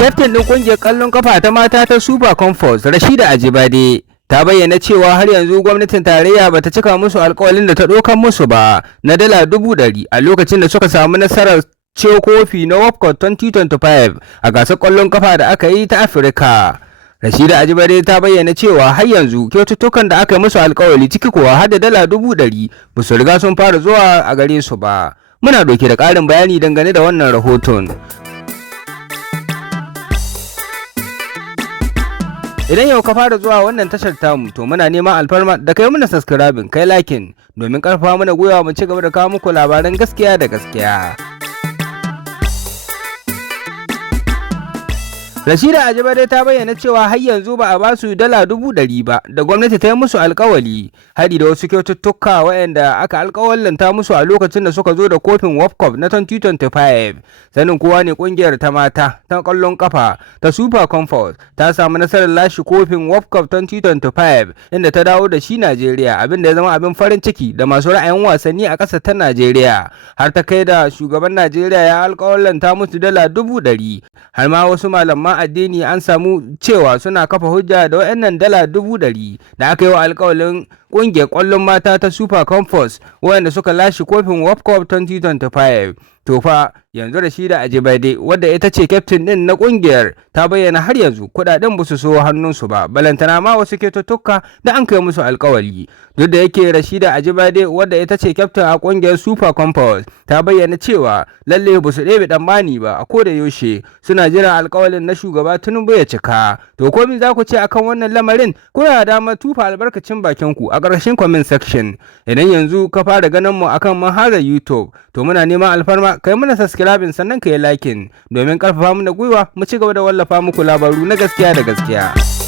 Kyaftin ɗin ƙungiyar ƙwallon kafa ta mata ta Super Comfort Rashida Ajibade ta bayyana cewa har yanzu gwamnatin tarayya bata cika musu alƙawalin da ta ɗaukan musu ba na dala 100,000 a lokacin da suka samu nasarar ciwo kofi na World Cup 2025 a gasar ƙwallon kafa da aka yi ta Afirka. Rashida Ajibade ta bayyana cewa har yanzu kyaututtukan da aka yi musu alƙawali ciki kuwa har da dala 100,000 ba su riga sun fara zuwa a gare su ba. Muna ɗauke da ƙarin bayani dangane da wannan rahoton. Idan yau ka fara zuwa wannan tashar tamu to muna neman alfarma da kai mana subscribing kai liking domin karfafa mana gwiwa mu ci gaba da kawo muku labaran gaskiya da gaskiya. Rashida Ajibade ta bayyana cewa har yanzu ba a ba su dala 100,000 ba da gwamnati ta yi musu alkawali, hari da wasu kyaututtuka waɗanda aka alkawalanta musu a lokacin da suka zo da kofin World Cup na 2025. Sanin kowa ne kungiyar ta mata ta ƙwallon kafa ta Super Comfort ta samu nasarar lashe kofin World Cup 2025 inda ta dawo da shi Najeriya, abin da ya zama abin farin ciki da masu ra'ayin wasanni a ƙasar ta Najeriya, har ta kai da shugaban Najeriya ya alkawalanta musu dala 100,000. Har ma wasu malaman addini an samu cewa suna kafa hujja da wayannan dala 100,000 da aka yi wa alƙawalin ƙungiyar ƙwallon mata ta Super Comfort wayanda suka lashe kofin World Cup 2025. To fa yanzu Rashida Ajibade wadda ita ce kyaftin din na kungiyar ta bayyana har yanzu kudaden ba su so hannunsu ba, balantana ma wasu kyaututtuka da an kai musu alkawali. Duk da yake Rashida Ajibade wadda ita ce kyaftin a kungiyar Super Comfort ta bayyana cewa lalle ba su ɗebe tsammani ba, a koda yaushe suna jiran alkawalin na shugaba Tinubu ya cika. To komai za ku ce akan wannan lamarin? Kuna da damar tufa albarkacin bakin ku a ƙarshen comment section. Idan yanzu ka fara ganin mu akan manhajar YouTube to muna neman alfarma kai mana subscribing sannan ka yi liking domin karfafa mana gwiwa mu ci gaba da wallafa muku labaru na gaskiya da gaskiya.